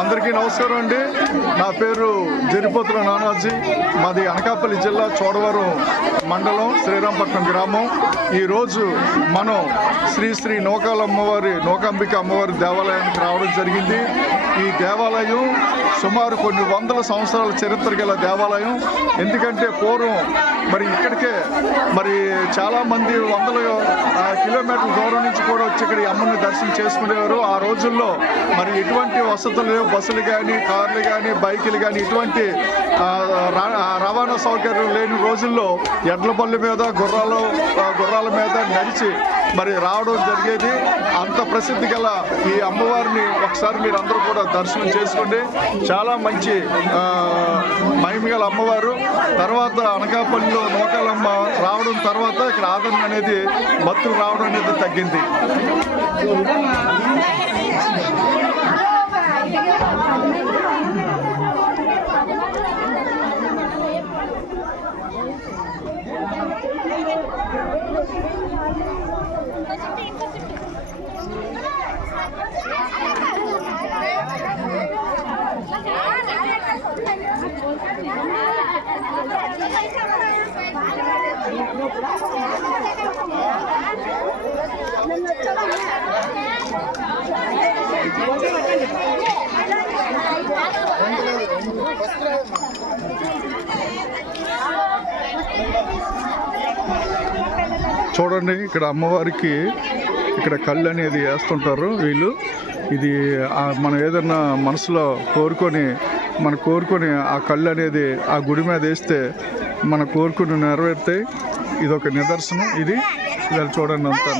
అందరికీ నమస్కారం అండి. నా పేరు జరిపోతుల నానాజీ. మాది అనకాపల్లి జిల్లా చోడవరం మండలం శ్రీరాంపట్నం గ్రామం. ఈరోజు మనం శ్రీ నూకాంబిక అమ్మవారి దేవాలయానికి రావడం జరిగింది. ఈ దేవాలయం సుమారు కొన్ని వందల సంవత్సరాల చరిత్ర గల దేవాలయం. ఎందుకంటే పూర్వం మరి ఇక్కడికే మరి చాలామంది వందల కిలోమీటర్ల దూరం నుంచి కూడా వచ్చి ఇక్కడ అమ్మని దర్శనం చేసుకునేవారు. ఆ రోజుల్లో మరి ఎటువంటి వసతులు లేవు, బస్సులు కానీ కార్లు కానీ బైకులు కానీ ఇటువంటి రవాణా సౌకర్యం లేని రోజుల్లో ఎడ్ల బళ్ళ మీద గుర్రాల మీద నడిచి మరి రావడం జరిగేది. అంత ప్రసిద్ధి గల ఈ అమ్మవారిని ఒకసారి మీరు అందరూ కూడా దర్శనం చేసుకోండి. చాలా మంచి మహిమ గల అమ్మవారు. తర్వాత అనకాపల్లిలో నూకాలమ్మ రావడం తర్వాత ఇక్కడ ఆదరణ అనేది భక్తులు రావడం అనేది తగ్గింది. చూడండి, ఇక్కడ అమ్మవారికి ఇక్కడ కళ్ళు అనేది వేస్తుంటారు వీళ్ళు. ఇది మనం ఏదన్నా మనసులో కోరుకొని ఆ కళ్ళు అనేది ఆ గుడి మీద వేస్తే మన కోరుకుని నెరవేరుతాయి. ఇది ఒక నిదర్శనం. ఇది చూడండి అంతా.